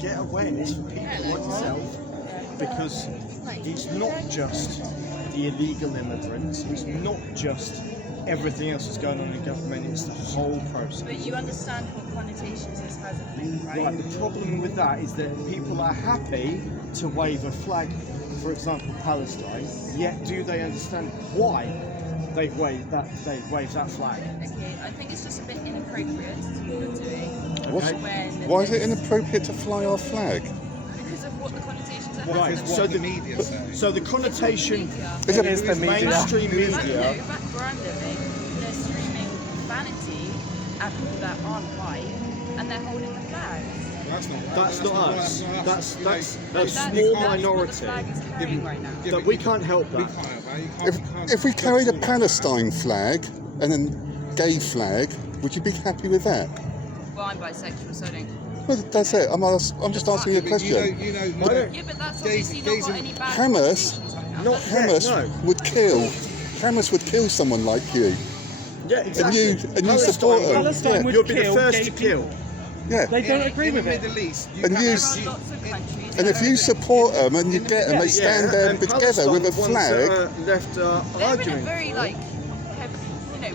get awareness for people like yourself, because it's not just the illegal immigrants, it's not just everything else that's going on in government, it's the whole process. But you understand what connotations this has in things, right? Right, the problem with that is that people are happy to wave a flag, for example, Palestine, yet do they understand why they've waved that flag? Okay, I think it's just a bit inappropriate to what you're doing. Why is it inappropriate to fly our flag? Because of what the connotations are. Right, so the media say. So the connotation Is it the mainstream media. Back where I'm living, they're streaming vanity at people that aren't white, and they're holding the flags. That's not us. That's a That's small what the minority. flag is carrying right now. That we can't help that. If we carried a Palestine flag and a gay flag, would you be happy with that? Well, I'm bisexual, so I don't. Well, that's it. I'm just asking you a question. Yeah, but that's obviously not got any bad Hamas, connotations right now. Not Hamas would kill someone like you. Yeah, exactly. And you support them. Palestine would You'll be the kill first gay to kill. Yeah. They don't agree with it. Middle East, And There you, are lots of countries. and if you support them and you get them, they stand there and together with a Palestine, the ones flag. that are left They're in a arguing. very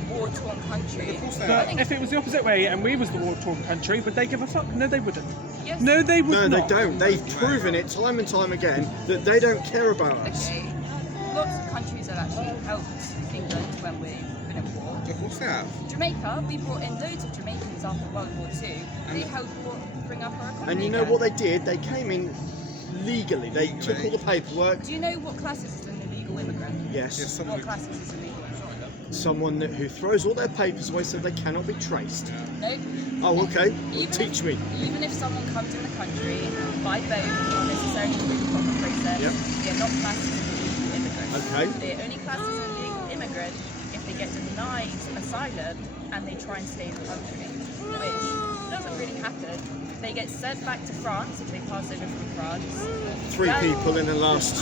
war-torn country. I But think if it was the opposite way and we was the war-torn country, would they give a fuck? No, they wouldn't. yes. No, they would No, not. they don't. They've proven it time and time again that they don't care about us. Okay. Lots of countries have actually helped England when we've been at war. Of course they have. Jamaica, we brought in loads of Jamaicans after World War II. They helped bring up our economy. And you know again. what they did? They came in legally. They took all the paperwork. Do you know what classes is an illegal immigrant? Yes. What classes is illegal? Someone who throws all their papers away so they cannot be traced. No. Oh, okay. Even Teach if, me. Even if someone comes in the country by boat, not necessarily through the proper process, Yep. they're not classed as an illegal immigrant. Okay. They're only classed as an illegal immigrant if they get denied asylum and they try and stay in the country, which doesn't really happen. They get sent back to France if they pass over from France. 3 Then- people in the last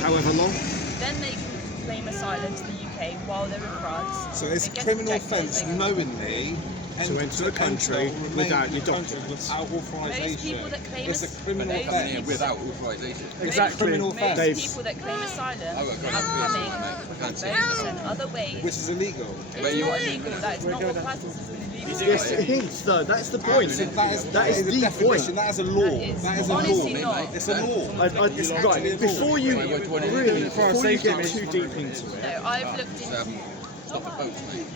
however long. Then they can claim asylum to the UK while they're in France. So it's a It gets criminal rejected, offence they can- knowingly To enter the country without your documents. Without Most authorisation. people that claim It's a criminal most offence. people- without authorisation. Exactly. criminal offence. Most They've- people that claim asylum Oh, are okay. coming from Fancy. boats and other ways. Which is illegal. It's not illegal. That is not what classes as an illegal. Yes, it is though. That's the point. So That is the definition. point. That is a law. That That is is a honestly law. not. It's a law. Right, before you get too deep into it, No, I've looked into. Stop the boats, mate.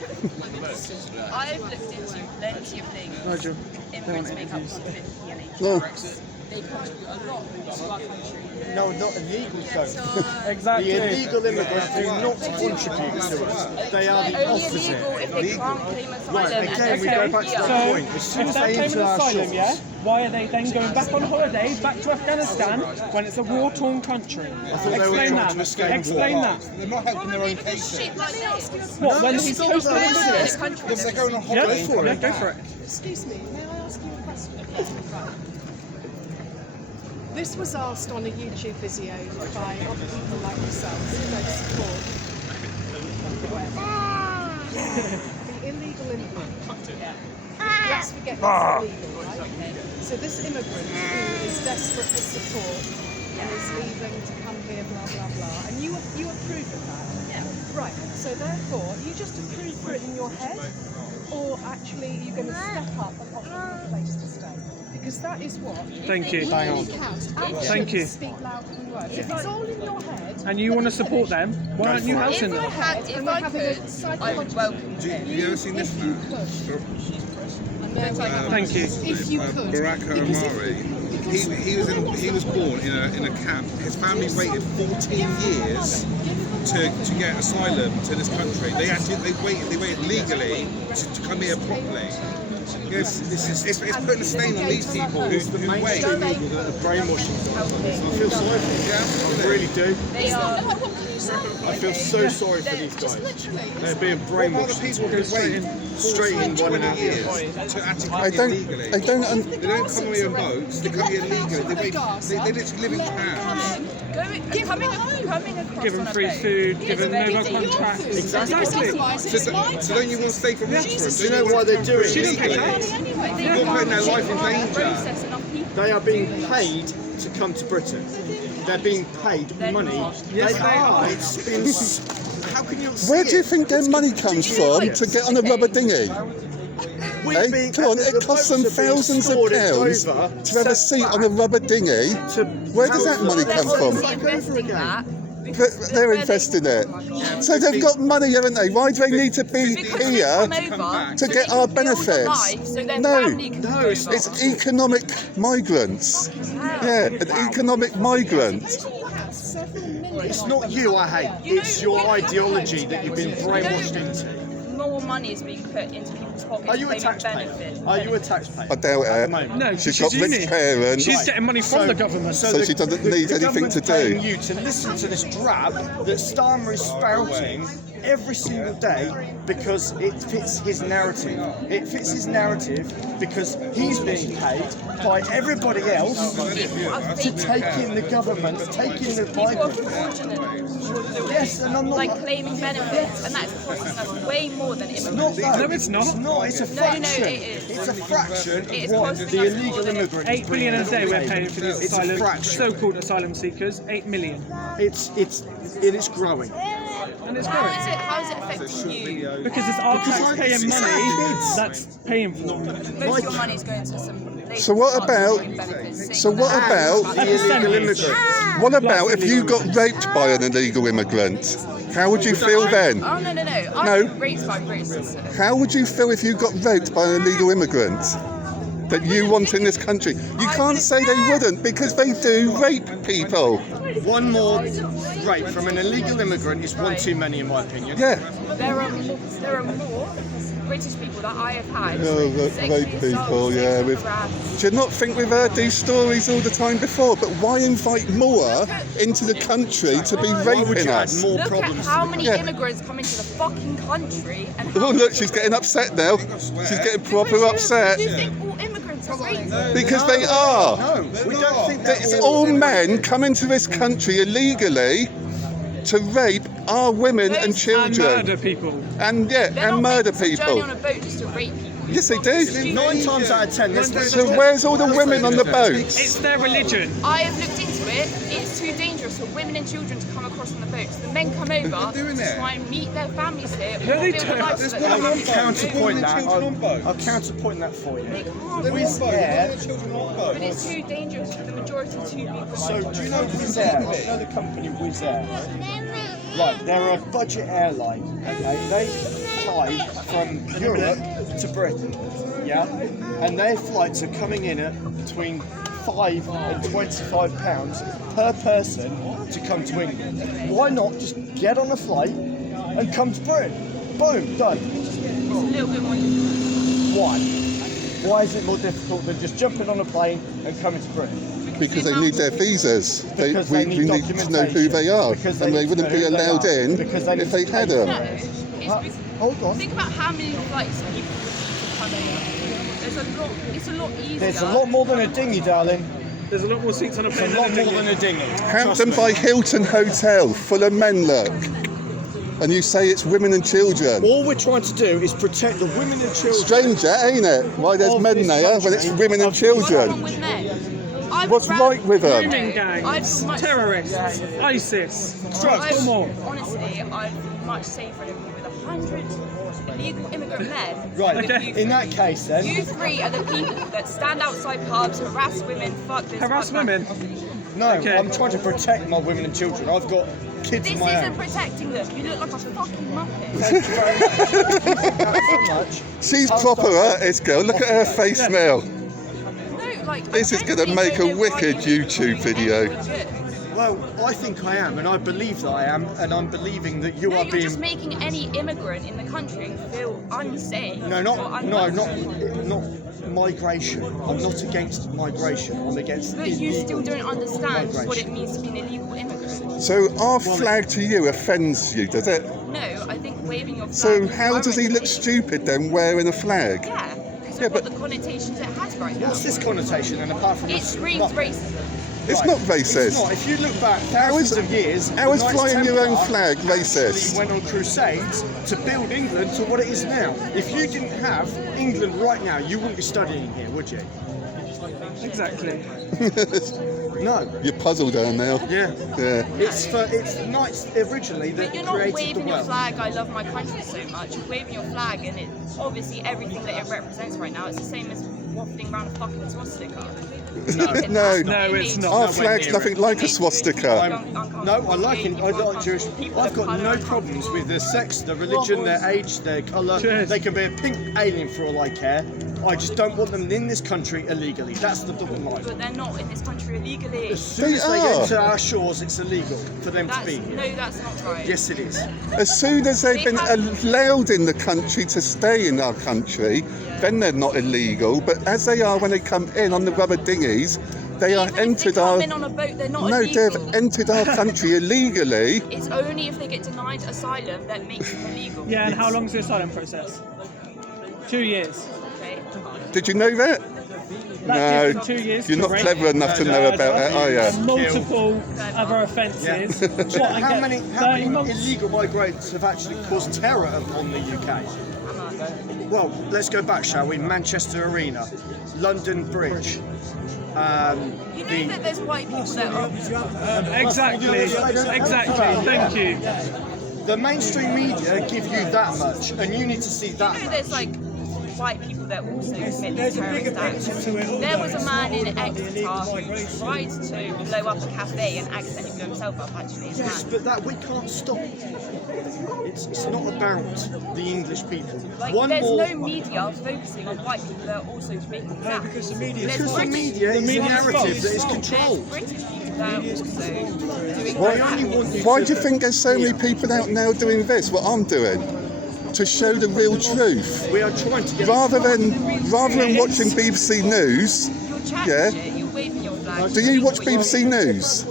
I've looked into plenty of things. Nigel, Immigrants make up 150 NHS. No. They contribute a lot to our country. no, not illegals don't. Exactly. The illegal immigrants do not contribute to us. They are the They're only opposite. illegal if they can't claim asylum Right, and again, they're we go still back to here. that So, point. As soon if as they're they claiming enter our asylum, shores, yeah, why are they then going back on holiday, back to Afghanistan, when it's a war-torn country? they were Explain trying that. to escape Explain war. that. They're not helping their Probably own because cases. shit like this. What, when it's he's all posted about on business. Twitter? The country Because they're going on Yeah, holiday. Go for it. yeah, go for it. Excuse me, may I ask you a question? This was asked on a YouTube video by other people like yourselves who don't support the illegal immigrant. Let's forget it's illegal, right? So this immigrant who is desperate for support and is leaving to come here, blah blah blah, and you approve of that. Yeah. Right, so therefore, you just approve for it in your head, or actually you're going to step up and offer them a place to stay? Because that is what Thank you. really counts. Actions Thank you. speak louder than words. If it's all in your head, And you want to support them, why aren't you for it. helping If I them? had, and if they're I having a could, I would psychological- welcome Have it. you ever seen this if you man? could, and they're like, Thank you. if you could, Barack Because if- Omari. He was born in a camp. His family waited 14 years to get asylum to this country. They waited legally to come here properly. Yes, it's putting a stain on these people who wait. mainstream media that are brainwashing them. I feel sorry for them. I really do. They are. I feel so sorry for these guys. They're being What about brainwashed. the people who wait Straight in 20 years to actually come I here don't. legally? I don't. They don't come here in boats. They come here legally. They literally live in camps. Coming across Give them on a free boat food, give is them very mobile dangerous. contracts. Exactly. So don't you want to stay from Rotherham? Do you know why they're doing She it? doesn't pay tax. They You're putting their life in can't danger. process enough people They are being paid to come to Britain. They're being paid money. Yes, they are. It's been. How can you? Where do you think their money comes from to get on a rubber dinghy? Hey, come on, it costs them thousands of pounds to have a seat on a rubber dinghy. Where does that money come from? They're investing it. So they've got money, haven't they? Why do they need to be here to get our benefits? No, it's economic migrants. Yeah, an economic migrant. It's not you I hate. It's your ideology that you've been brainwashed into. More money is being put into people's pockets. Are you a claiming taxpayer? benefits. Are you a taxpayer? I doubt At the it. moment? No, She's she's got rich uni. parents. She's getting money from the government. So she doesn't need anything to government's paying do. you to listen to this drab that Starmer is spouting every single day because it fits his narrative. It fits his narrative because he's being paid by everybody else to take in the government, take in the People are migrants. fortunate. Yes, and I'm not Like claiming benefits, and that's costing us way more than Not immigrants. that. No, it's not. It's not. It's a No, fraction. it is. It's a fraction It is of what costing the us more illegal than immigrants. 8 billion a day we're paying for these It's a asylum, fraction. so-called asylum seekers. 8 million, It is growing. and it's How growing is it? How is it affecting you? because it's our taxpayer it's money kids. that's paying for it. Most of your money is going to some. So what about- So what about The illegal immigrants. what about if you got raped by an illegal immigrant? How would you feel then? Oh no. No. I'm raised by racists. How would you feel if you got raped by an illegal immigrant that you want in this country? You can't say they wouldn't because they do rape people. One more rape from an illegal immigrant is one too many, in my opinion. Yeah. There are more British people that I have had. Oh, rape people, yeah. Do you not think we've heard these stories all the time before? But why invite more into the country to be Why would raping you add us? more Look at problems how to many Yeah. immigrants come into the fucking country and Oh, look, she's getting upset now. She's getting proper upset. Do you think all immigrants are racist? Because they are. No, we don't think that It's all men come into this country illegally to rape our women and And children. murder people. And They're and not murder making some journey people. on a boat just to rape people. Yes, they do. 9 times out of 10. So where's all the women on the boats? It's their religion. I have looked into it. It's too dangerous for women and children to come across on the boats. The men come over doing to it? try and meet their families here. No, they build a don't. life There's that one they on have boat. to Counterpoint that. Children on boats. I'll counterpoint that for you. They can't. Wizz Air. But it's too dangerous for the majority to be. So do you know Wizz Air? Do you know the company Wizz Air? Right, they're a budget airline. Okay, they fly from Europe to Britain. Yeah, and their flights are coming in at between £5 and £25 per person to come to England. Why not just get on a flight and come to Britain? Boom, done. It's a little bit more difficult. Why? Why is it more difficult than just jumping on a plane and coming to Britain? Because they need their visas. Because We they need need to know who they are. Because And they need to wouldn't know be who they allowed are. in Because they if need they to had pay them. No, Huh? it's Hold on. think about how many flights people come over. There's a lot. It's a lot easier. There's a lot more than a dinghy, darling. There's a lot more seats on a It's plane a lot than more than a dinghy. Hampton by Hilton Hotel, full of men, look. And you say it's women and children. All we're trying to do is protect the women and children. Stranger, ain't it? Why there's Of men this there when it's country. women and What's wrong children? with men? I've What's ra- right with them? Grooming gangs, terrorists, ISIS. Come on. Honestly, I'd much safer living with 100 illegal immigrant men. Right, Okay. in that case then, You three are the people that stand outside pubs, harass women, fuck this, Harass fuck that. women. no, Okay. I'm trying to protect my women and children. I've got kids This of my isn't own. protecting them. You look like a fucking muppet. Thank you very much. Thank you so much. She's proper at this girl. Look at her face now. No, like This is I going to genuinely make a don't know why wicked you YouTube think video. men are legit. Well, I think I am, and I believe that I am, and I'm believing that you No, are you're being. just making any immigrant in the country feel unsafe. No, or not migration. I'm not against migration. I'm against. But you still illegal don't understand what it migration. means to be an illegal immigrant. So our flag to you offends you, does it? No, I think waving your flag. So how does he look currently- stupid then wearing a flag? Yeah, because Yeah, of what but- the connotations it has right now. What's this connotation? And apart from It this screams muppet? racism. It's Right. not It's racist. not. If you look back How thousands is- of years, how is the Knights flying your own Templar flag racist? actually went on crusades to build England to what it is now. If you didn't have England right now, you wouldn't be studying here, would you? Exactly. No. You're puzzled there now. Yeah. Yeah. It's the knights originally that But you're not created waving the your world. flag, I love my country so much. You're waving your flag, and obviously everything that it represents right now, it's the same as wafting around a fucking swastika. No, it's not. our flag's nothing like a swastika. No, I like it. I like Jewish. I've got no problems with their sex, their religion, their age, their colour. Cheers. They can be a pink alien for all I care. I just don't want them in this country illegally. That's the bottom line. But they're not in this country illegally. As soon as they get to our shores, it's illegal for them to be here. No, that's not right. Yes, it is. As soon as they've been allowed in the country to stay in our country, then they're not illegal. But as they are when they come in on the rubber dinghies, they are Even if entered they come our. in on a boat, they're not No, illegal. they've entered our country illegally. It's only if they get denied asylum that makes them illegal. Yeah, and how long's the asylum process? 2 years. Okay. Did you know that? That gives No, them 2 years you're to not rape, clever enough to know about that, are and you? multiple other offences. Yeah. What, and How get many 30 months? illegal migrants have actually caused terror upon the UK? Well, let's go back, shall we? Manchester Arena, London Bridge. You know that there's white people that are... Exactly. Thank you. The mainstream media give you that much, and you need to see that You know much. there's like white people that also commit these terrorist acts. There was a man in Exeter who tried to blow up a cafe and accidentally blew himself up, actually. It's Yes, mad. but that we can't stop. It's not about the English people. Like, One there's more. no media focusing on white people that are also making these acts. Because the British, media is a media's narrative false. that is there's controlled. British people that are also doing Why- They only want you Why to do you think there's so many people out now doing this, what I'm doing? To show the real truth. We are trying to get. Rather than watching BBC News, You're chatting Yeah. shit, you're waving your flag. do you watch BBC News?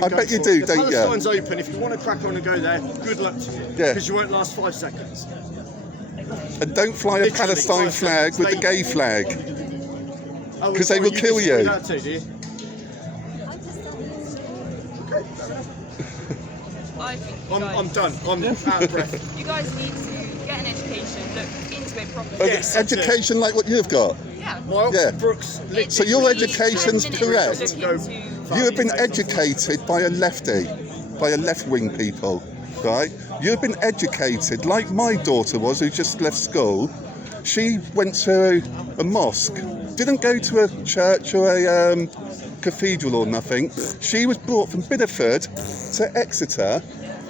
I bet you do, don't you? Palestine's open. If you want to crack on and go there, good luck to you. Yeah. Because you won't last 5 seconds. And don't fly a Literally, Palestine 5 flag seconds. with the gay flag. Oh, 'Cause they sorry, will kill disagree you. with that too, do you? I think you guys, I'm done. I'm out of breath. you guys need to get an education, look into it properly. Yes, that's it. Education like what you've got. Yeah. My Oxford Yeah. Brooks. So your Literally education's 10 minutes correct. to look into- You have been educated by a lefty, by a left-wing people, right? You've been educated like my daughter was, who just left school. She went to a mosque, didn't go to a church or a cathedral or nothing. She was brought from Bideford to Exeter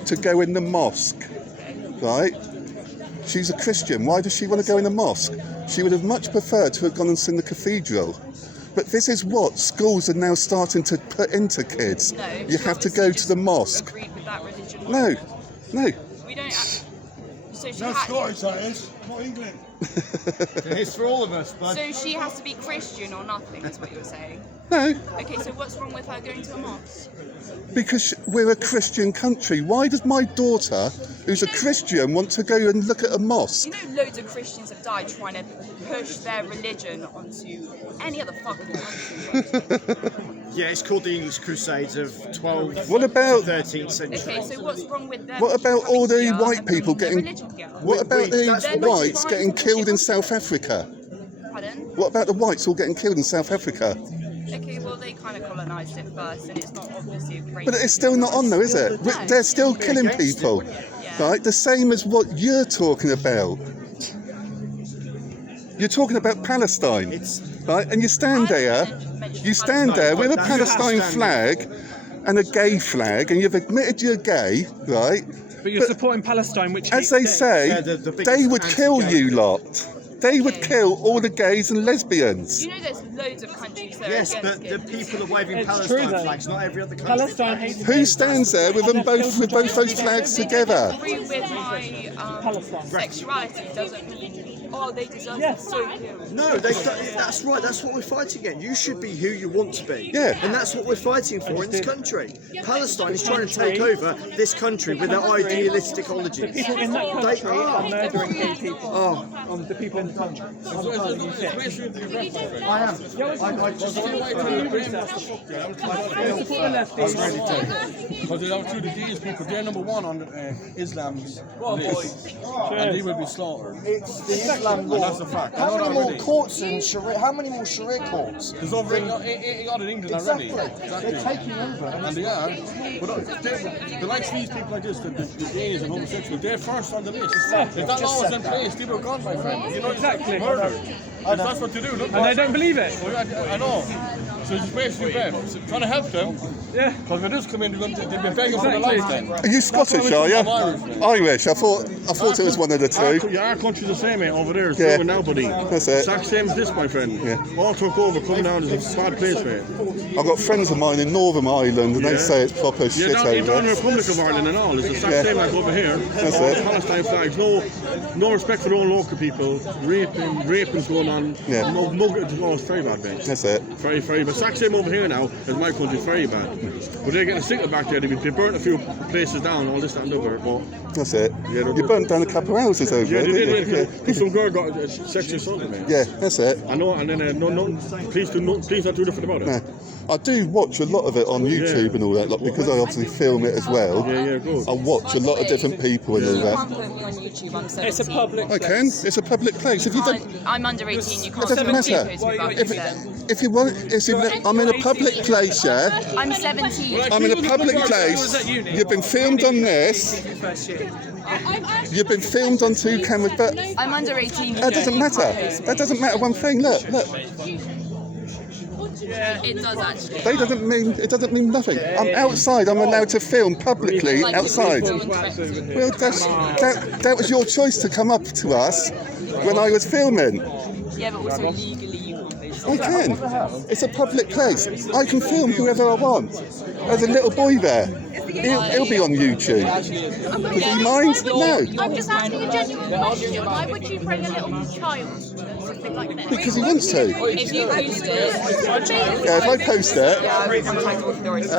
to go in the mosque, right? She's a Christian. Why does she want to go in the mosque? She would have much preferred to have gone and seen the cathedral. But this is what schools are now starting to put into kids. No, You have to go to the mosque. Agreed with that religion. No, no. We don't. So she No, ha- Scottish that is, not England. It's for all of us, bud. So she has to be Christian or nothing, is what you were saying. No, Okay, so what's wrong with her going to a mosque? because we're a Christian country. Why does my daughter, who's a Christian, want to go and look at a mosque? You know, loads of Christians have died trying to push their religion onto any other fucking country. Yeah, it's called the English Crusades of 12th What about- to 13th century. Okay, so what's wrong with them? What about all the coming here white and people bringing getting? their religion together? What about that's the what whites getting killed in South Africa? Pardon? What about the whites all getting killed in South Africa? Okay, well they kind of colonised it first, and it's not obviously a great. But it's still not on though, is it? They're still killing people, right? The same as what you're talking about. You're talking about Palestine, right? And you stand there with a Palestine flag and a gay flag, and you've admitted you're gay, right? But you're supporting Palestine, which As they hates say, Yeah, the biggest they would kill anti-gay you lot. They would kill all the gays and lesbians. You know, there's loads of countries that Yes, are but against the it. people are waving It's Palestine true, though. flags, not every other country. Palestine hates Who stands there with them both with both those flags together? Agree with my Palestine. sexuality doesn't mean they deserve Yes. to be so killed. No, that's right. That's what we're fighting against. You should be who you want to be. Yeah. And that's what we're fighting for in this country. Palestine is trying to take over this country with their idealistic ologies. People in that They country are are. murdering gay people. Oh, The people in the country. I am. I just Because they are true, the gays people, they're number one on Islam's list. And they will be slaughtered. It's the Islam law. That's a fact. How many more courts in Sharia? How many more Sharia courts? There's over in England already. Exactly. They're taking over. And they are. But the likes of these people like this, the gays and homosexuals, they're first on the list. If that law was in place, they were gone, my friend. You know, Exactly. murdered. That's what they do. Look, And they don't believe it. I know. So it's basically them. Trying to help them. Yeah. Because when this come in, they've been begging for their life then. Are you Scottish, are you? I'm Irish, man. Irish. I thought it was one of the two. Our country's the same, mate, over there. It's Yeah. moving now, buddy. That's it. Exact same as this, my friend. Yeah. All took over, coming down is a bad place, mate. I've got friends of mine in Northern Ireland, and they Yeah. say it's proper shit Yeah, down in the over there. Republic of Ireland and all. It's the exact Yeah. same like over here. That's All it. the Palestine flags, no respect for their own local people. Raping's going on. Yeah. No, it's very bad, mate. That's it. Very, very bad. Exact same over here now as my country. It's very bad. But they're getting a sticker back there. They burnt a few places down, all this, that, and the other. But That's it. Yeah, You burnt down a couple of houses over yeah, there, they didn't you? did. Some girl got sexually assaulted, mate. Yeah, that's it. I know, and then please not do nothing about it. No. I do watch a lot of it on YouTube and all that, like, because I obviously film it as well. Yeah, good. I watch a lot of different people and all that. Put me on YouTube. I'm 17. It's a public I can. It's a public place. If you don't, I'm under 18. You can't. it doesn't matter. If you want, I'm in a public place, yeah. I'm 17. I'm in a public place. You've been filmed on this. You've been filmed on 2 cameras, but I'm under 18. that doesn't matter. That doesn't matter one thing. Look. It does actually. It doesn't mean nothing. I'm outside. I'm allowed to film publicly outside. Well, that was your choice to come up to us when I was filming. Yeah, but also legally you can't. I can. It's a public place. I can film whoever I want. There's a little boy there. He'll be on YouTube. Does he mind? No. I'm just asking a genuine question. Why would you bring a little child to something like this? Because he wants to. If you post it, Yeah, if I post it, contact authorities.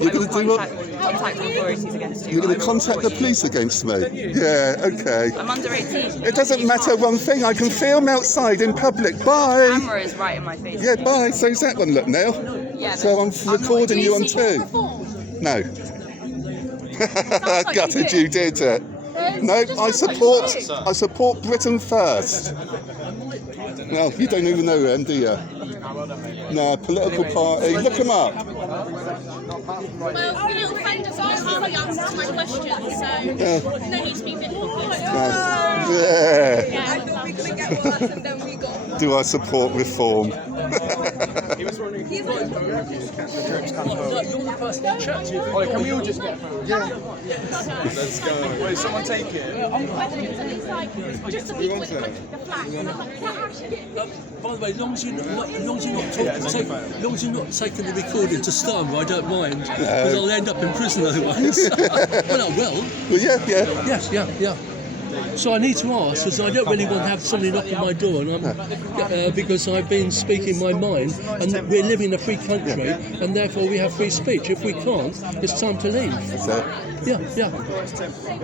you're going to do what? Contact authorities against you. You're going to contact the police against me. Yeah, okay. I'm under 18. It doesn't matter one thing. I can film outside in public. Bye. The camera is right in my face. Yeah, bye. So's that one look now. Yeah, So I'm recording you on 2. No. Gutted you did it. No, I support Britain first. No, you don't even know them, do you? No, political party. Look them up. Well, the little friend has asked me the answer to my question, so no need to be difficult. Yeah. Do I support reform? Can we all just get Let's go. Wait, someone take it. It's like just a week with the flag. By the way, as long as you're not taking the recording to start with, I don't mind, because I'll end up in prison otherwise. Well, I will. Well, yeah. Yes, yeah. So I need to ask, because I don't really want to have somebody knock on my door, and because I've been speaking my mind, and we're living in a free country, and therefore we have free speech. If we can't, it's time to leave. Yeah.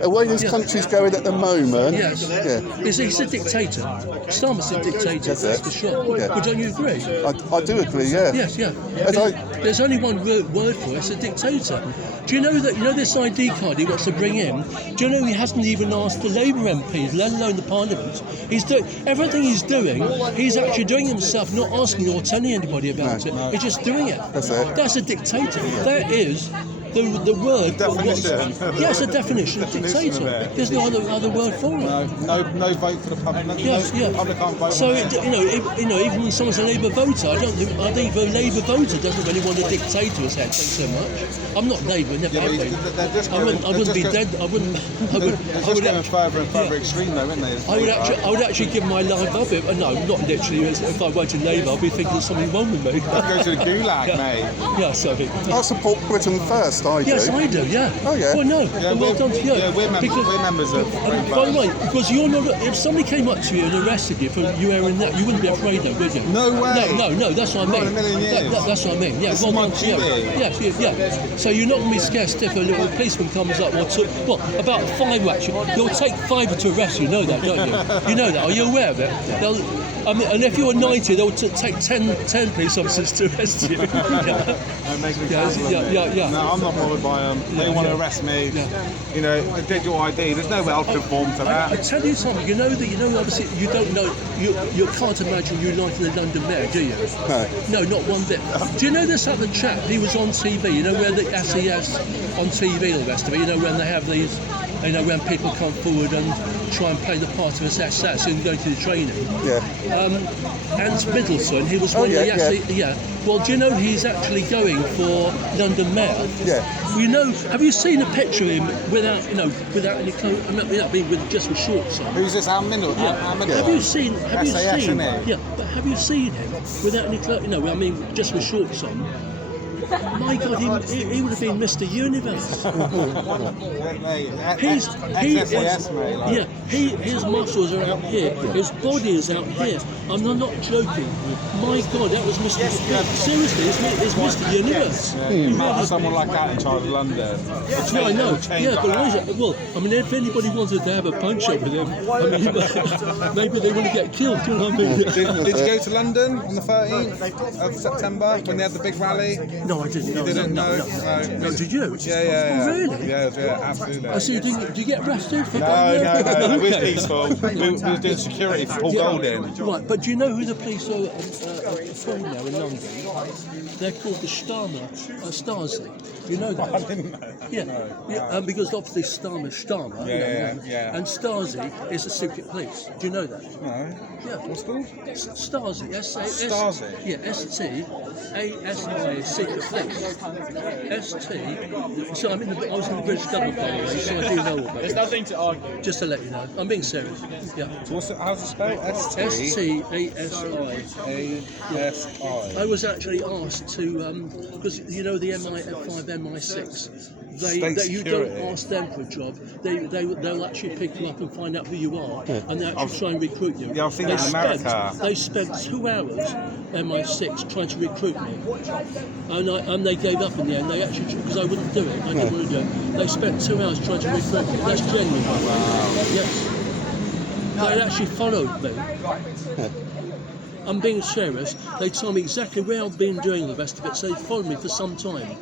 The way this country's going at the moment. Yes. Yeah. He's a dictator. Starmer's a dictator, that's for sure. Yeah. But don't you agree? I do agree, yeah. Yes. There's only one word for it, it's a dictator. Do you know that, this ID card he wants to bring in, do you know he hasn't even asked the Labour MPs, let alone the Parliament? He's doing everything he's doing, he's actually doing himself, not asking or telling anybody about it. He's just doing it. That's it. That's a dictator. That is the word. Definition. Yes, a definition of dictator. There's no other word for it. No vote for the public. Yes, The public can't vote. So even when someone's a Labour voter, I think a Labour voter doesn't really want a dictator as head so much. I'm not Labour, never have been. I wouldn't be dead. I would going further and further extreme though, isn't they? I would actually give my life up. No, not literally. If I went to Labour, I'd be thinking there's something wrong with me. I'd go to the gulag, mate. Yeah, sorry. I support Britain first, I do. Yes, I do, yeah. Oh, yeah. Well, no. Yeah, well done to you. Yeah, we're members of Green By the way, because you're not. If somebody came up to you and arrested you for you wearing that, you wouldn't be afraid, though, would you? No way. No. That's what I mean. Not in a million years. That's what I mean. Yeah. This is my done to you. duty. Yeah. So you're not going to be scared if a little policeman comes up or two. Well, about 5 actually. They'll take 5 to arrest you. You know that, don't you? You know that. Are you aware of it? I mean, and if you're 90, they'll take 10 police officers to arrest you. That makes me yeah. No, I'm not bothered by them. They want to arrest me. You know, they did your ID. There's no welcome form to that. I tell you something. You know, obviously, you don't know. You can't imagine you liking the London Mayor, do you? No, not one bit. Do you know this other chap? He was on TV. You know where the SES on TV and the rest of it. You know when they have these. You know when people come forward and try and play the part of his SS and go to the training. And Middleton, he was one of the Well, do you know he's actually going for London Mayor? Well, you know, have you seen a picture of him without any clothes? I mean, without being just with shorts on? Who's this? Middleton? Have you seen? Yeah, but have you seen him without any clothes? No, I mean just with shorts on. My God, he would have been Mr. Universe. His muscles are out here. His body is out here. I'm not joking. My God, that was Mr. Seriously, it's Mr. Universe. You might have someone like that in charge of London. I know. Well, I mean, if anybody wanted to have a punch-up with him, I mean, maybe they want to get killed. You know what I mean? Did you go to London on the 13th of September when they had the big rally? No, I didn't. You didn't? No. Did you? Yeah. Oh, really? Yeah, absolutely. I see. Did you get arrested for No. It was peaceful. We were doing security for Paul Golding. Right, but do you know who the police are for now in London? They're called the Stasi. You know that? I didn't know. Yeah. Because obviously Starmer. And Stasi is the secret police. Do you know that? No. Yeah. What's it called? Stasi. Stasi? Yeah, S-T-A-S-I, secret police. S-T. So I was in the British government, by the way, so I do know all about it. There's nothing to argue. Just to let you know. I'm being serious. Yeah. So how's it spelled? S-T-A-S-I. A-S-I. I was actually asked to, because you know the MI5, MI6, you don't ask them for a job. They'll actually pick you up and find out who you are, and they actually try and recruit you. Yeah, I've seen that in America. They spent 2 hours, MI6, trying to recruit me, and they gave up in the end. They actually, because I wouldn't do it, I didn't want to do it. They spent 2 hours trying to recruit me. That's genuine. Wow. Yes. They actually followed me. I'm being serious. They told me exactly where I've been doing the rest of it, so they followed me for some time.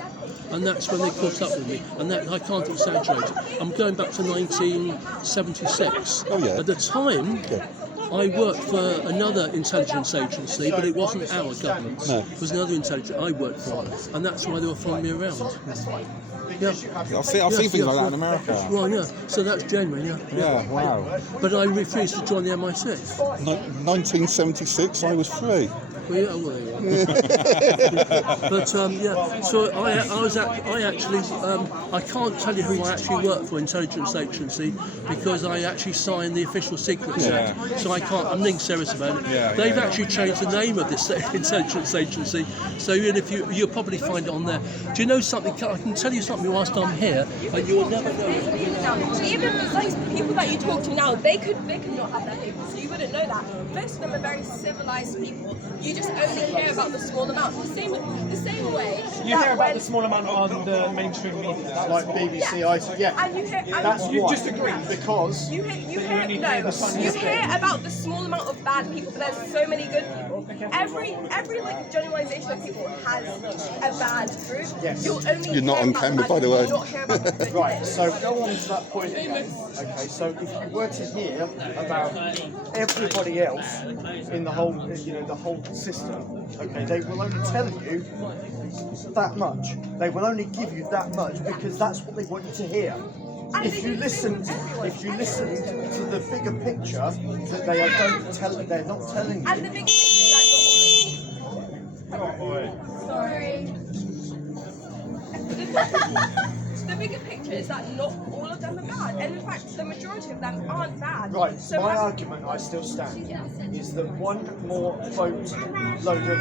And that's when they caught up with me. And that I can't exaggerate. I'm going back to 1976. At the time, I worked for another intelligence agency, but it wasn't our government. It was another intelligence I worked for, and that's why they were following me around. Yeah. I'll see things like that in America. Right, yeah. So that's genuine, Yeah, wow. But I refused to join the MI6. 1976, I was free. Well, yeah, well, there you are. But so I can't tell you who I actually work for, intelligence agency, because I actually signed the official secrets act. So I can't. I'm being serious about it. They've actually changed the name of this intelligence agency. So even if you'll probably find it on there. Do you know something? I can tell you something whilst I'm here, and you'll never know it. Even those people that you talk to now, they could not have that paper, so you wouldn't know that. Most of them are very civilized people. You just only hear about the small amount. The same way. You hear about the small amount on the mainstream media, like BBC, And you hear. you just agree because you hear about the small amount of bad people, but there's so many good people. Every like generalization of people has a bad group. Yes. You're not on camera, by the way. Right, so go on to that point again. Okay, so if you were to hear about everybody else in the whole, the whole system, okay, they will only tell you that much. They will only give you that much because that's what they want you to hear. If you listen to the bigger picture, that they're not telling you. And the bigger picture is that not all. Sorry. The bigger picture is that not all of them are bad, and in fact, the majority of them aren't bad. Right. So my argument, I still stand, is that one more load of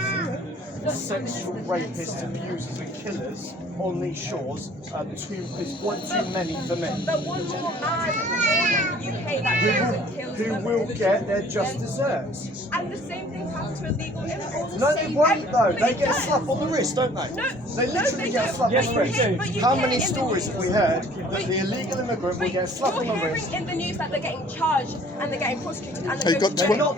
sexual rapists, abusers and killers on these shores is one too many for me. But one more man in the UK that goes and kills Who will get their just desserts. And the same thing happens to illegal immigrants. No, they won't though. They get a slap on the wrist, don't they? No, they literally get a slap on the wrist. How many stories have we heard that the illegal immigrant will get a slap on the wrist? In the news that they're getting charged and they're getting prosecuted and They they're got going to jail.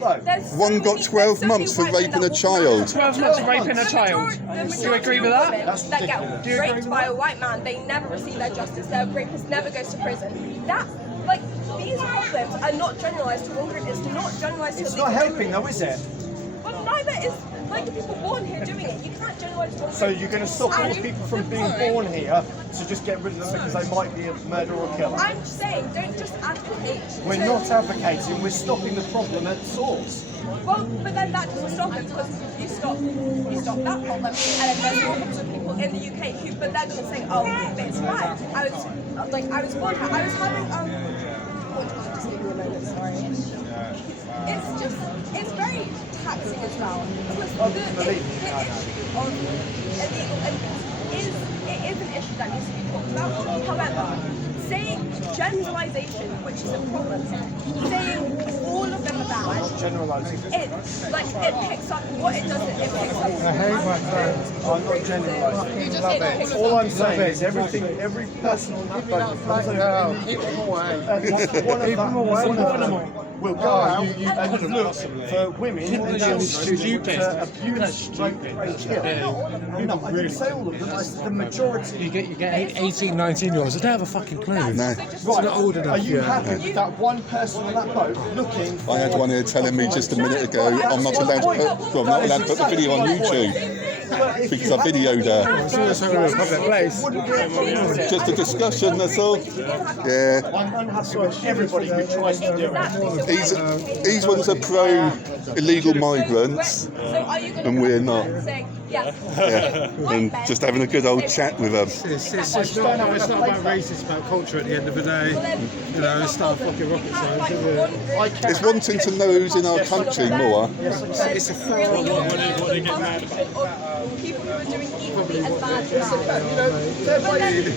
one got 12 months for raping a child. 12 months for raping a child. Do you agree with that? That get raped by a white man, they never receive their justice. Their rapist never goes to prison. That, like, these problems are not generalised to one group. It's not generalised to. It's not helping though, is it? But neither is like the people born here doing it. You can't generalise to one So group. you're going to stop all the people from being born here to just get rid of them because they might be a murderer or killer? I'm just saying, don't just advocate. We're not advocating, we're stopping the problem at source. Well, but then that doesn't stop it because you stop that problem, and then there's more problems with people in the UK who, but they're gonna say, oh, but it's fine. I was born here. I was having just give me a moment, sorry. It's very taxing as well because the issue of illegal immigrants is an issue that needs to be talked about. However, saying generalisation, which is a problem, saying all of them are bad, generalising. it picks up what it does. It picks up. I hate my friends. I'm not generalising. All I'm saying is every person on that boat comes over. Keep them away. Will go out and look for women and children to abuse, rape and kill. No, I didn't say all of them. I said the majority. You get 18, 19-year-olds. They don't have a fucking clue. No. It's not old enough. Are you happy with that one person on that boat looking for... I had one here telling me just a minute ago I'm not allowed to put, well, I'm not allowed to put the video on YouTube because I videoed her. Just a discussion, that's all. Yeah. I'm unhappy with everybody who tries to do it. These ones are pro illegal migrants and we're not. Yeah, and just having a good old chat with them. It's not about race, it's about culture at the end of the day. You know, it's not fucking rocket science, is it? It's wanting to know who's in our country more. It's a fact. What they get mad about. People who are doing equally as bad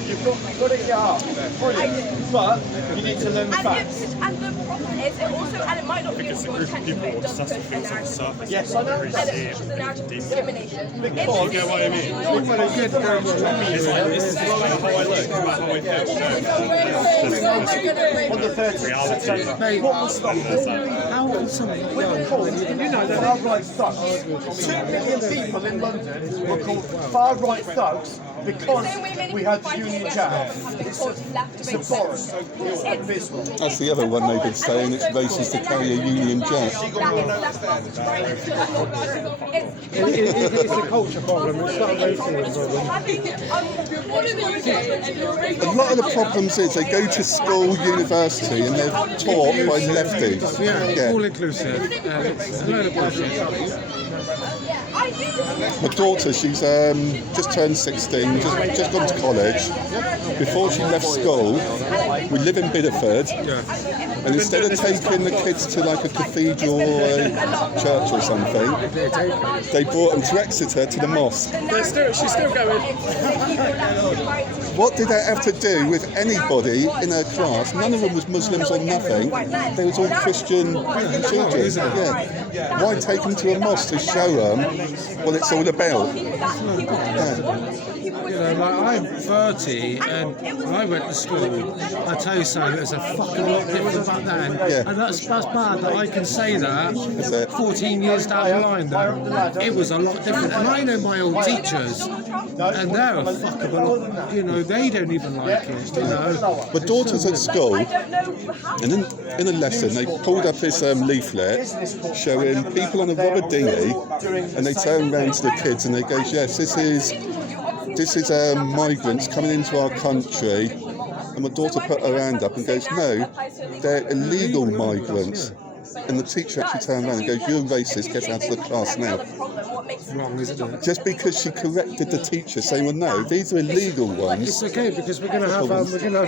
You've got to get up. Brilliant. But you need to learn the facts. And the problem is, and it might not be as intentional, but it does push a narrative. Yes, I know. And it pushes a narrative of discrimination. Because, you get what I mean? This is how I look, how I feel. On the 30th, what will stop this? How can someone We're called, you know, the far-right thugs. 2 million people in London were called far-right thugs because we had the Union Jack. It's abhorrent. It's abysmal. That's the other one they've been saying, it's racist to carry a Union Jack. It's a culture problem, it's not a racism problem. A lot of the problems is they go to school, university, and they're taught by lefties. Yeah, all inclusive. It's a load of bullshit. My daughter, she's just turned 16, just gone to college. Before she left school, we live in Bideford, and instead of taking the kids to like a cathedral or a church or something, they brought them to Exeter to the mosque. She's still going. What did that have to do with anybody in her class? None of them was Muslims or nothing. They was all Christian children. Yeah. Why take them to a mosque to show them what it's all about? Yeah. You know, like I'm 30 and when I went to school, I tell you something, there's a fucking lot different back then. Yeah. And that's bad that I can say that 14 years down the line though. It was a lot different. And I know my old teachers, and they're a fuck of a lot, you know, they don't even like it, you know. My daughter's at school, and in a lesson they pulled up this leaflet showing people on a rubber dinghy, and they turn around to the kids and they go, yes, this is migrants coming into our country. And my daughter put her hand up and goes, no, they're illegal migrants. And the teacher actually turned around and goes, you're racist, get out of the class now. Wrong, isn't it? Just because she corrected the teacher, saying, well, no, these are illegal ones. It's okay because we're going to have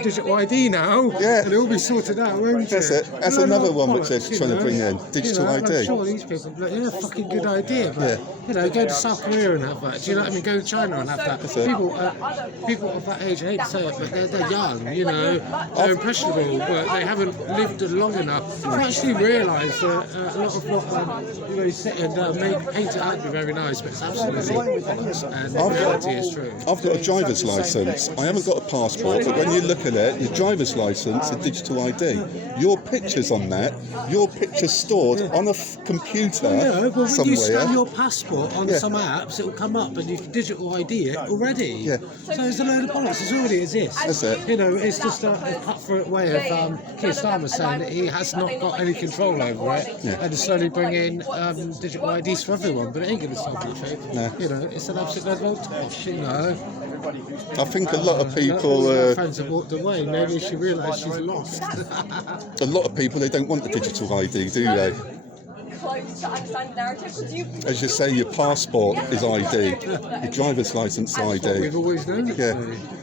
digital ID now. Yeah. And it'll be sorted out, won't it? That's it. That's another one which they're trying to bring in, digital ID. I'm sure these people, yeah, fucking good idea, but You know, go to South Korea and have that. Do you know what I mean? Go to China and have that. People of that age, I hate to say it, but they're young, you know, they're impressionable, but they haven't lived long enough to actually realise that a lot of what, you know, you sit and paint it out to be very nice, but it's absolutely bollocks, and the reality is true. I've got a driver's licence. I haven't got a passport, but when you look at it, your driver's licence, a digital ID, your picture's on that, your picture's stored on a computer Yeah, but when somewhere. you scan your passport on some apps, it will come up and you can digital ID it already. Yeah. So it's a load of bollocks. It already exists. That's it. You know, it's just a cutthroat way of Keir Starmer saying that he has not got any control over it, and to slowly bring in digital IDs for everyone. But it ain't going to solve anything. No. You know, it's an absolute load of tosh. You know. I think a lot of people. My friends have walked away. Maybe she realised she's lost. A lot of people, they don't want the digital ID, do they? Close to understand the narrative because you. As you say, your passport is ID, your driver's licence ID. We've always known it. Yeah.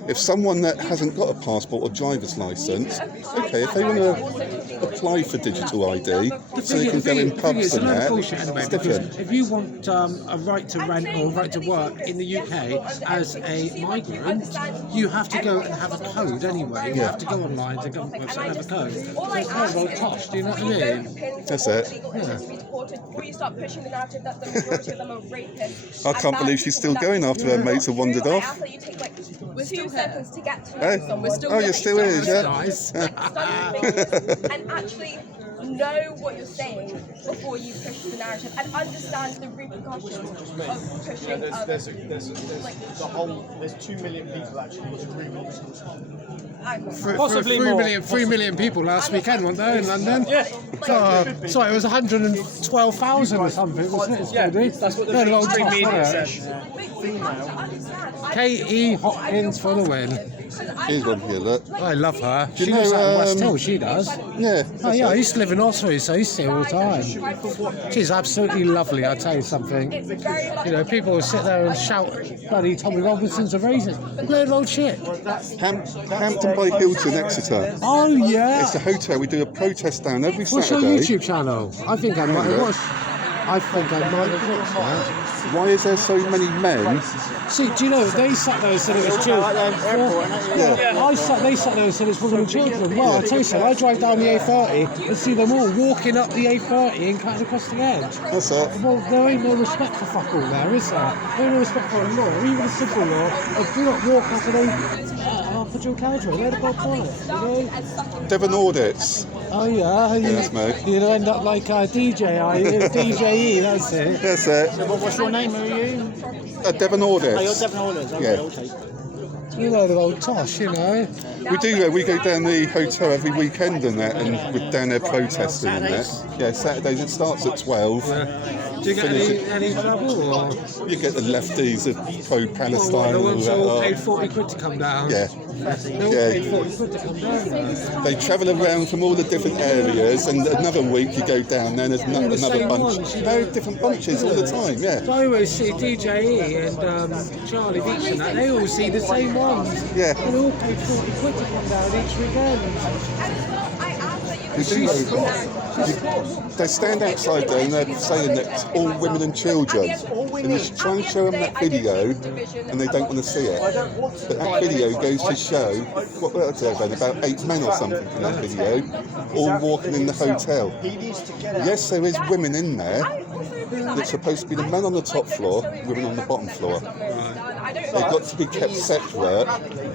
If someone that hasn't got a passport or driver's licence, okay, if they want to apply for digital ID, so they can go in pubs and that, it's different. If you want a right to rent or a right to work in the UK as a migrant, you have to go and have a code anyway. You have to go online to go on the website and have a code. So it's kind of old tosh, do you know what I mean? That's it. Before you start pushing the narrative that the majority of them are rapists. I can't believe she's still going after her mates have wandered off. After you take like 2 seconds to get to know Hey? someone. Oh, you still is, yeah? And actually know what you're saying before you push the narrative and understand the repercussions of pushing There's 2 million people actually, 3 million. Possibly more. 3 million people last weekend, weren't there, in London? Yeah. Sorry, it was 112,000 or something, wasn't it? Yeah, that's what the mainstream media said. K.E. Hopkins for the win. Here's one here, look. I love her. Do She you lives know, out in West Hill, she does. Yeah. Oh yeah, I used to live in Osprey, so I used to see her all the time. She's absolutely lovely, I'll tell you something. You know, people will sit there and shout bloody Tommy Robinson's a racist. Load of old shit. Hampton by Hilton, Exeter. Oh yeah. It's a hotel. We do a protest down every What's your Saturday. YouTube channel? I think I might have watched. I think I might have watched that. Why is there so many men? See, do you know, they sat there and said it was children. They sat there and said it's women and children. Well, I'll tell you something, I drive down the A30 and see them all walking up the A30 and cutting across the edge. That's it. Well, there ain't no respect for fuck all there, is there? There ain't no respect for the law, even a simple law of do not walk up a dual carriageway. Where the God bollocks, you know? Devon audits. Oh yeah, Yes, mate. you'd end up like DJ, DJE, that's it. That's it. What's your name? Who are you? Devon audits. Oh, you're Devon Audits. Okay, Yeah. okay. You know the old tosh, you know. We do. We go down the hotel every weekend and that, and we're down there protesting and that. Yeah, Saturdays it starts at 12. Do you get any trouble? Or? You get the lefties of pro-Palestine The and all ones who all paid that. 40 quid to come down. Yeah. They all paid 40 quid to come down. They travel around from all the different areas, and another week you go down there and there's another same bunch. ones, you No, know. different bunches all the time, yeah. I always see DJE and Charlie Beach and that, they all see the same ones. Yeah. They all paid 40 quid to come down each weekend. You do they stand outside there and they're saying that it's all women and children. And you try and show them that video and they don't want to see it. But that video goes to show, what was there then, about 8 men or something in that video, all walking in the hotel. Yes, there is women in there. It's supposed to be the men on the top floor, women on the bottom floor. They've got to be kept separate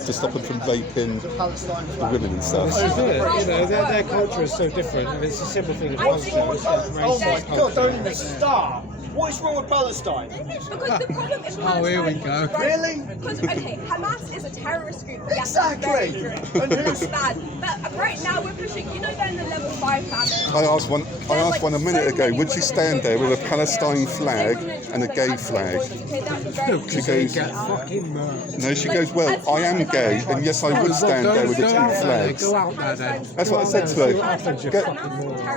to stop them from raping the women and stuff. This is it, you know, their culture is so different, and it's a simple thing of culture. It's like racist Oh my culture. God! Don't even start. What is wrong with Palestine? Because the problem is Oh, here we go. Really? Because, okay, Hamas is a terrorist group. Yes, Exactly. very true. That's bad. But right now we're pushing, you know, they're in the level 5 famine. I asked one a minute ago, would she stand there with a Palestine flag and a gay flag? She goes, Get fucking murdered. no, she goes, well, I am gay, and yes, I would stand there with the Go two out there, flags. go out there then. That's what I said to her.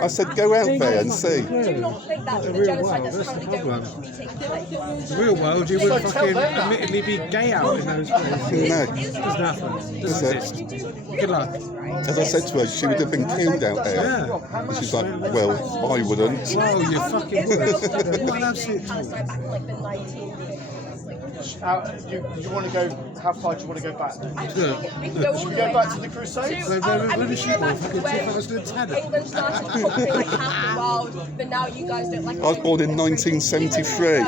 I said, go out there and see. Do not think that The the real genocide world, that's that's the currently going on problem. should be taken place. In the real world, you wouldn't fucking admittedly be gay out in those places. No. Doesn't happen. Doesn't That's exist. Good luck. As I said to her, she would have been killed out there. And she's like, well, I wouldn't. Oh, you fucking would. What an absolute Palestine back in like the 1950s. Like, you want to go? How far do you want to go back? I think we can go all Should the we way go back to the Crusades? I mean, we can go back to when England started conquering like half the world, but now you guys don't like. I was born in 1973.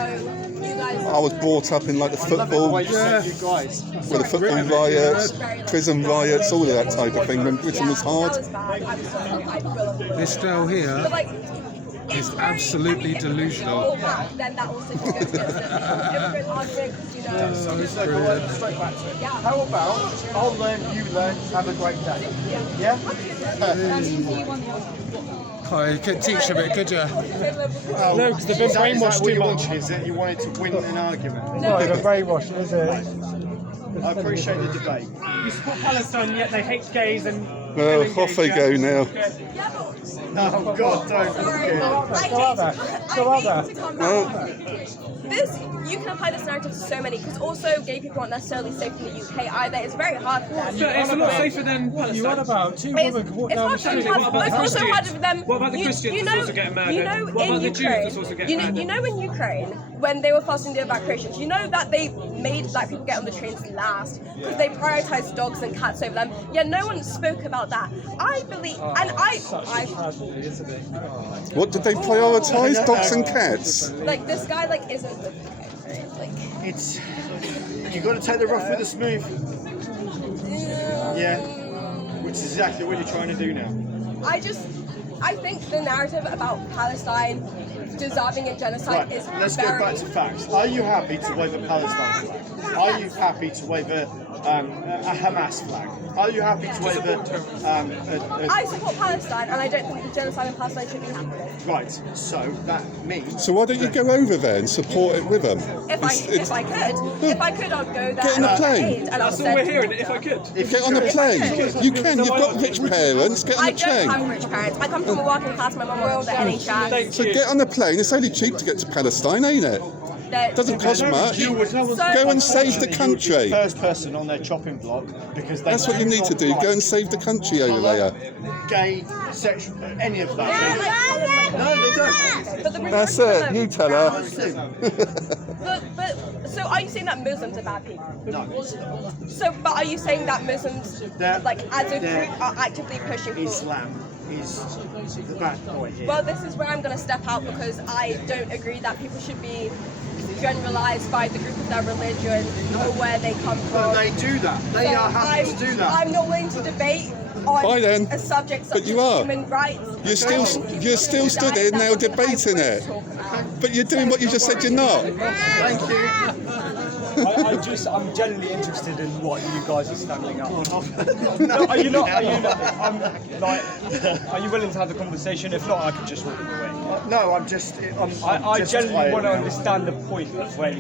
I was brought up in like the football, with the football riots, prison riots, all of that type of thing when Britain was hard. This girl here is absolutely delusional. Then that also just goes against the immigrant argument, because, you know. Straight back to it. How about I'll learn, you learn, have a great day? Yeah? Oh, you couldn't teach a bit, could you? No, because they've been brainwashed too much. Is it you wanted to win an argument? No, they've been brainwashed, is it? I appreciate the debate. You support Palestine, yet they hate gays and. Off they go now. Oh God, don't. This, you can apply this narrative to so many, because also gay people aren't necessarily safe in the UK either. It's very hard for them. Yeah, it's a lot safer than Palestine. You want about two women can walk down the street. It's also hard for them. What about the Christians that's also getting murdered? You know, what about the Jews that's also getting murdered? You know, in Ukraine, when they were fasting the evacuations, you know that they made black people get on the trains last because they prioritized dogs and cats over them. Yeah, no one spoke about that. I believe, and I What did they prioritise? Dogs and cats? like this guy like isn't the like. It's you got to take the rough with the smooth. Yeah, which is exactly what you're trying to do now. I think the narrative about Palestine deserving a genocide is let's very... go back to facts. Are you happy to wave a Palestine flag? Are you happy to wave a Hamas flag? Are you happy to wave I support Palestine, and I don't think the genocide in Palestine should be happening. Right, so that means... So why don't you go over there and support it with them? If I could, I'd go there. Get on a plane. That's all we're hearing, if I could. Get on a plane. You can, you've got rich parents, get on a I don't plane. have rich parents. I come from a working class, my mum works at NHS. So get on a plane, it's only cheap to get to Palestine, ain't it? Doesn't cost much. Go and save the country. First person on their chopping block because that's what you need to do. Go and save the country over there. Gay, sexual, any of that. No, they don't. That's it. You tell her. But so are you saying that Muslims are bad people? No. So, but are you saying that Muslims, like as a group, are actively pushing for Islam is the bad boy here? Well, this is where I'm going to step out because I don't agree that people should be generalised by the group of their religion or where they come from. But they do that. They are happy to do that. I'm not willing to debate on a subject such as human rights. You're still stood here now debating it. But you're doing what you just said you're not. Thank you. I'm genuinely interested in what you guys are standing up. No, are you not? Are you willing to have the conversation? If not, I could just walk away. No, I genuinely want to understand the point of where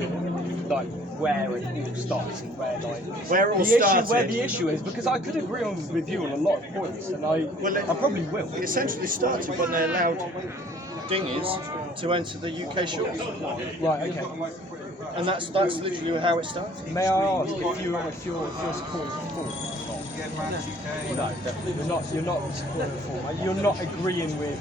it all starts and where the issue is, because I could agree with you on a lot of points, and I probably will. It essentially started when they allowed dinghies to enter the UK shores. Right. Okay. And that's literally how it started. May I ask if you're supporting reform? No, you're not supporting reform. You're not agreeing with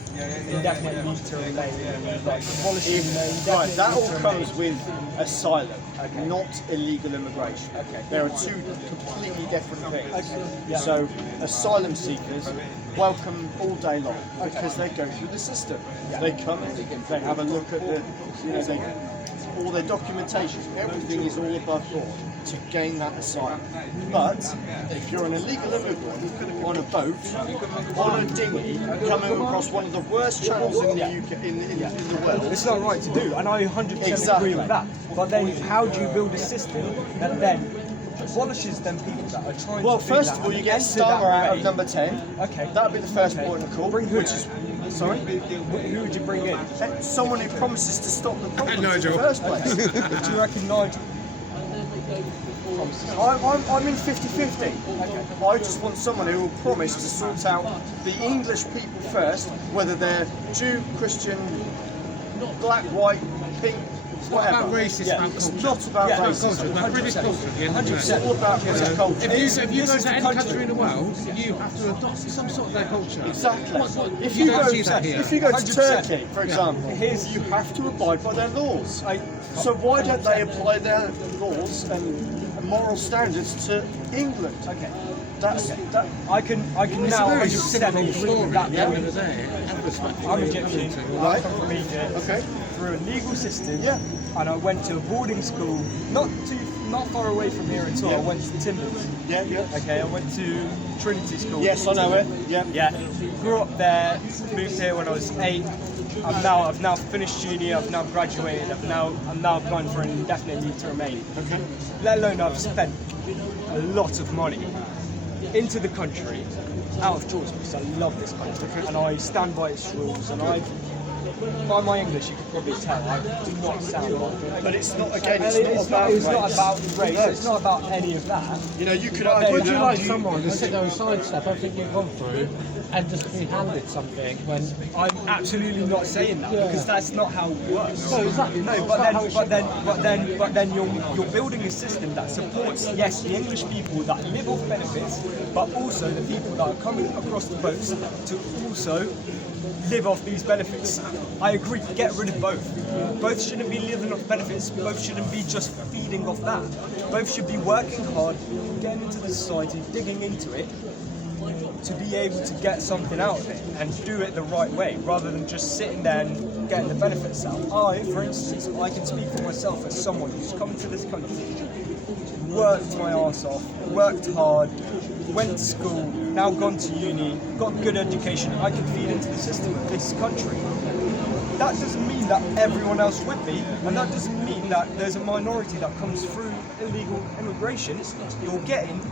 indefinite leave to remain, like abolishing Right, that all comes with asylum, not illegal immigration. There are two completely different things. So asylum seekers welcome all day long because they go through the system. They come in, they have a look at all their documentation, everything is all above board to gain that asylum. But if you're an illegal immigrant on a boat, on a dinghy, coming across one of the worst channels in the UK, in the world, it's not right to do, and I 100% agree with that. But then, how do you build a system that then abolishes them people that are trying Well, to first of all, you get Starmer out of number 10. Okay. That would be the first point of call. Bring who? Sorry? Who would you bring in? Someone who promises to stop the problems in the first place. Do you reckon Nigel? I'm in 50-50. I just want someone who will promise to sort out the English people first, whether they're Jew, Christian, black, white, pink, not about race, it's about It's culture. not about Culture, racism. it's about British culture at the end of the It's day. all about British culture. If you go to any country in the world, you have to adopt some sort of their culture. Exactly. If You you go don't achieve that here. If you go to 100%. Turkey, for example, you have to abide by their laws. So why don't they apply their laws and moral standards to England? Okay. That. I can It's now a very 100% simple agree story with at that the end point. of the day. I'm Egyptian. I come from Egypt. Okay. Through a legal system. Yeah. And I went to a boarding school, not far away from here at all. Yeah. I went to Timbers. Yeah. Okay, I went to Trinity School. Yes, I know it. Yeah. Yeah. Grew up there, moved here when I was 8. I've now finished uni, I've now graduated, I'm now applying for an indefinite leave to remain. Okay. Let alone I've spent a lot of money into the country, out of choice, because I love this country and I stand by its rules, and by my English you can probably tell I do not sound like. But it's not again. It's not about race. It's not about any of that. You know, you could But argue. Would you like someone to sit there and sidestep everything you've gone through and just be handed something when I'm absolutely not saying that because that's not how it works. No, exactly. No, but then you're building a system that supports the English people that live off benefits, but also the people that are coming across the boats to also live off these benefits. I agree, get rid of both. Both shouldn't be living off benefits, both shouldn't be just feeding off that. Both should be working hard, getting into the society, digging into it, to be able to get something out of it and do it the right way, rather than just sitting there and getting the benefits out. For instance, I can speak for myself as someone who's come to this country, worked my arse off, worked hard, went to school, now gone to uni, got good education. I can feed into the system of this country. That doesn't mean that everyone else would be, and that doesn't mean that there's a minority that comes through illegal immigration. You're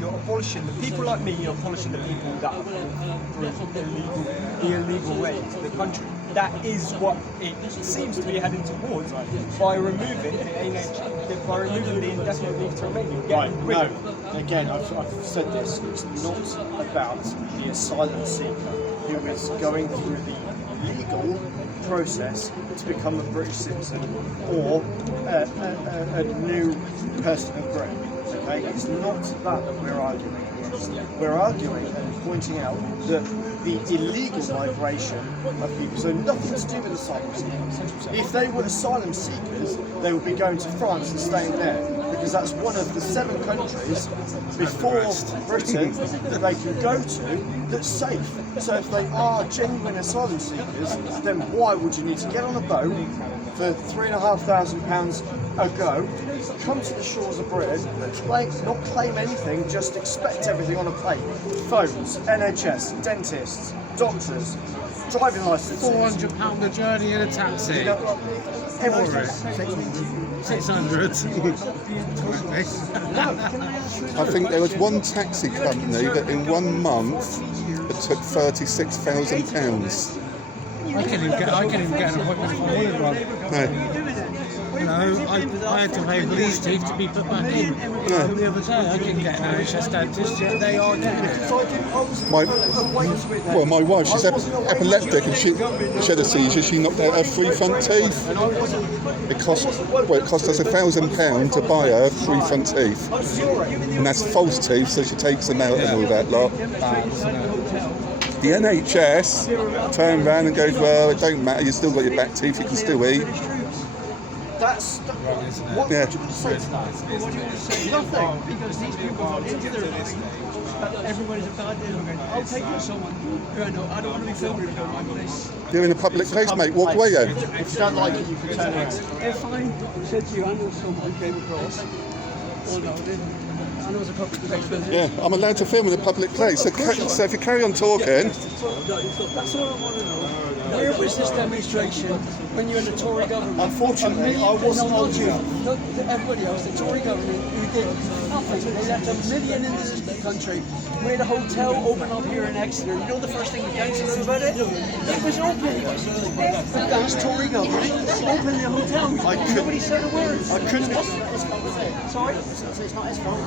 abolishing the people like me, you're abolishing the people that are through the illegal way into the country. That is what it seems to be heading towards by removing the indefinite leave to remain. You're getting rid of it. Again, I've said this. It's not about the asylum seeker who is going through the legal process to become a British citizen or a new person of Britain. Okay, it's not that we're arguing against. We're arguing and pointing out that the illegal migration of people, so nothing to do with asylum seekers. If they were asylum seekers, they would be going to France and staying there, because that's one of the 7 countries before Britain that they can go to that's safe. So if they are genuine asylum seekers, then why would you need to get on a boat for £3,500 a go, come to the shores of Britain, not claim anything, just expect everything on a plate? Phones, NHS, dentists, doctors, driving licenses. £400 a journey in a taxi? You know, everything. 600. I think there was one taxi company that in 1 month it took £36,000. I can't even get an appointment if I wanted one. No. You know, I had to pay police chief to be put back in. The other day, I couldn't get an NHS dentist, yet they are getting it. My wife, she's epileptic and she had a seizure. She knocked out her 3 front teeth. It cost us £1,000 to buy her 3 front teeth, and that's false teeth, so she takes them out and all that lot. The NHS turned around and goes, well, it don't matter, you've still got your back teeth, you can still eat. That's what would you say to that? Nothing. Because these people are into their lives, everybody's a bad immigrant. I'll take you to someone who I know. I don't want to be filmed in my place. You're in a public place, mate. Walk away then. If you don't like it, you can turn it. If I said to you, I know someone came across, or no, I know it's a public place, but Yeah, I'm allowed to film in a public place. So if you carry on talking. that's all I want to know. Where was this demonstration when you were in the Tory government? Unfortunately, I wasn't on you. Not everybody else, the Tory government, who did nothing. They left $1 million in this country. We had a hotel open up here in Exeter. You know the first thing the council knew about it? It was open. The last Tory government opened the hotel. Nobody said a word. I couldn't. Sorry?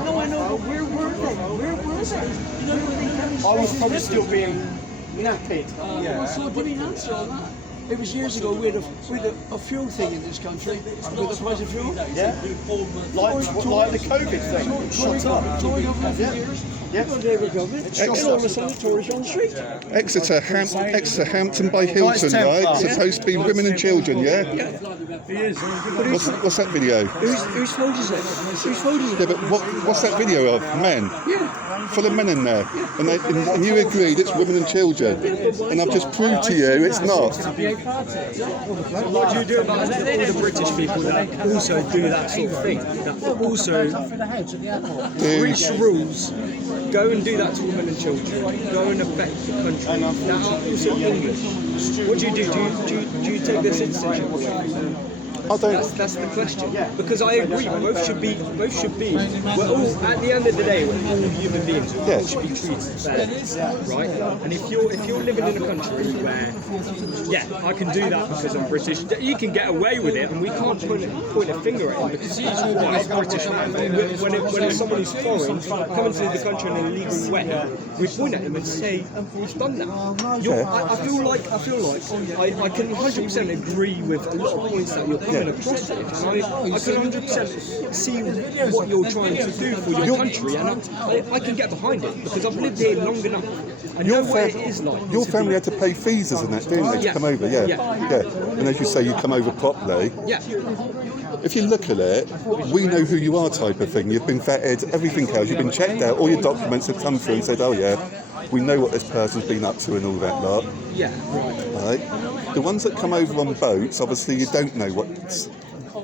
No, I know, but where were they? Where were they? You know, I was probably still being napped. So give me an answer on that. It was years ago with a fuel thing in this country, with the price of fuel. Yeah. Like the COVID thing. Shut up. Exeter, Hampton by Hilton, right? Supposed to be women and children, yeah? What's that video? Whose fault is it? Whose fault is it? Yeah, but what's that video of? Men? Yeah. Full of men in there. And you agreed it's women and children. And I've just proved to you it's not. What do you do about all the British people that also do that sort of thing? That also British rules go and do that to women and children. Go and affect the country. That are also English. What do you do? Do you take their citizenship away? I don't. That's the question. Because I agree, both should be. We're all, at the end of the day, we're all human beings. We all should be treated fairly, right? And if you're living in a country where, I can do that because I'm British, you can get away with it, and we can't point a finger at him because he's white British man. When somebody's foreign coming to the country in an illegal way, we point at him and say he's done that. I feel like I can 100% agree with a lot of points that you're coming across with. I can 100% see what you're trying to do for your country, and I can get behind it because I've lived here long enough. I know what it is like. Your family had to pay visas and that, didn't they, to come over? Yeah. And as you say, you come over properly. Yeah. If you look at it, we know who you are type of thing. You've been vetted, everything else. You've been checked out. All your documents have come through and said, oh yeah, we know what this person's been up to and all that lot. Yeah, right. The ones that come over on boats, obviously you don't know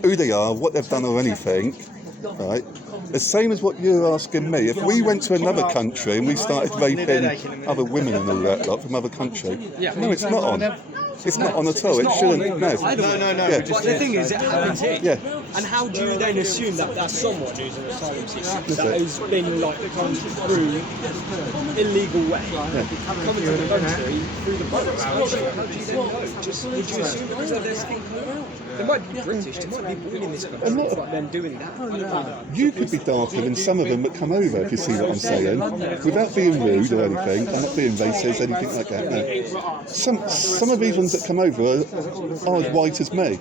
who they are, what they've done or anything, right? The same as what you're asking me. If we went to another country and we started raping other women and all that lot from other country, no, it's not on. It's not on at all. It shouldn't. No. Yeah. But the thing is, it happens here. Yeah. And how do you then assume that that's someone who's an asylum seeker that has been come through illegal way, coming to the country through the boats? How do you then know? Just would you assume because of their skin colour? They might be British. They might be born in this country. But them doing that. You could be darker than some of them that come over. If you see what I'm saying, without being rude or anything, I'm not being racist, anything like that. No. Some of these ones that come over are as white as me.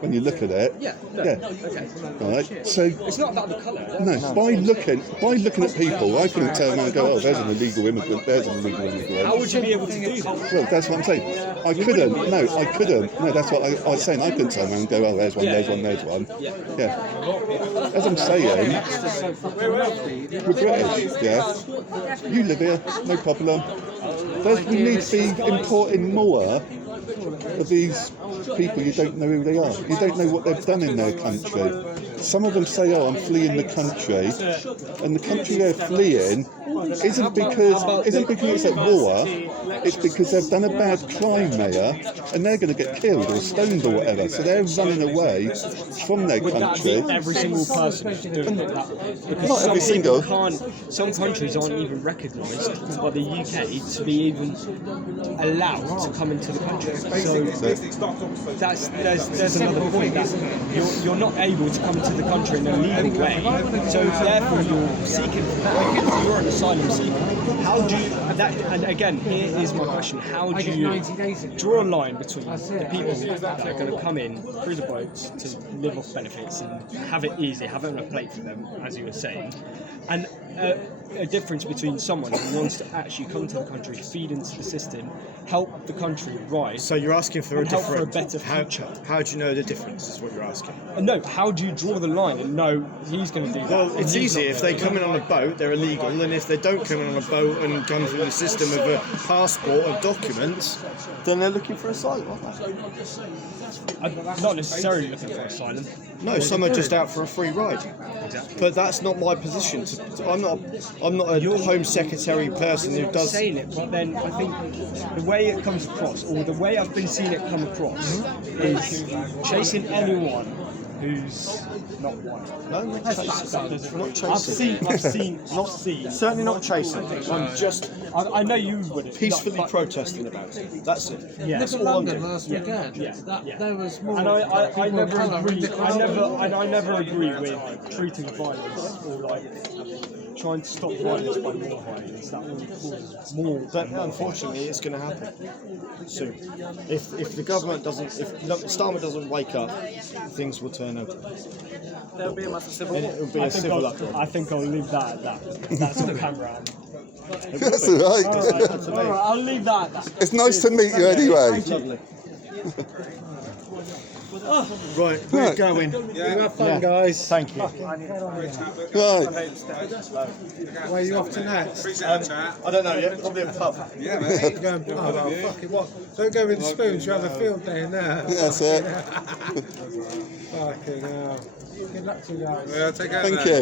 When you look at it, okay. Right. So it's not about the colour. No, by looking at people, I couldn't turn around and go, oh, there's an illegal immigrant. There's an illegal immigrant. How would you be able to do that? Well, that's what I'm saying. I couldn't. No, that's what I was saying. I couldn't turn around and go, oh, there's one. Yeah. As I'm saying, we're British. Yeah. You live here, no problem. We need to be importing more of these people. You don't know who they are. You don't know what they've done in their country. Some of them say, oh, I'm fleeing the country, and the country they're fleeing isn't because it's at war. It's because they've done a bad crime there, and they're going to get killed or stoned or whatever. So they're running away from their country. Every single person is doing that. Not every single. Some countries aren't even recognised by the UK to be even allowed to come into the country. So there's another point that you're not able to come into the country in a legal way. So therefore you're seeking, you're an asylum seeker. How do you, and again, here is my question, how do you draw a line between the people that are going to come in through the boats to live off benefits and have it easy, have it on a plate for them, as you were saying, and a difference between someone who wants to actually come to the country, feed into the system, help the country rise. So you're asking for a better future. How do you know the difference? Is what you're asking. No, how do you draw the line and know he's going to do that? Well, it's easy. If they come in on a boat, they're illegal, and if they don't come in on a boat and come through the system of a passport of documents, then they're looking for asylum, aren't they? I'm not necessarily looking for asylum. No, some are just out for a free ride. Exactly. But that's not my position. I'm not a Home Secretary person who does. Saying it, but then I think the way it comes across, or the way I've been seeing it come across, is chasing anyone who's not white. No, not chasing. Not chasing. I've seen. Certainly not chasing. I'm just. I know you would. Peacefully protesting about it. That's it. Yeah. That's all I'm doing. There was more. And I never agree. I never agree with treating violence or like trying to stop violence by more violence. That only causes more. But unfortunately, it's going to happen soon. If the government doesn't, if Starmer doesn't wake up, things will turn over. There'll be a massive civil war. It will be a civil uproar. I think I'll leave that at that. That's on camera. That's all right. Alright, I'll leave that at that. It's nice to meet you anyway. Lovely. Right, we're going. You have fun, guys. Thank you. Right. Where are you off to next? I don't know yet. Probably a pub. Yeah, mate. Go and pub. Oh, fuck it, what? Don't go with spoons. You have a field day in there. That's it. Fucking hell. Good luck to you guys. Yeah, take care. Thank you.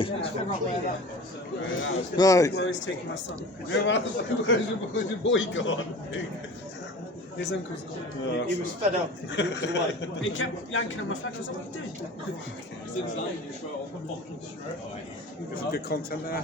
Right. Where is taking my son? Where's your boy gone? His uncle's gone. He was fed up. He kept yanking on my flag. I was like, what are you doing? There's some good content there.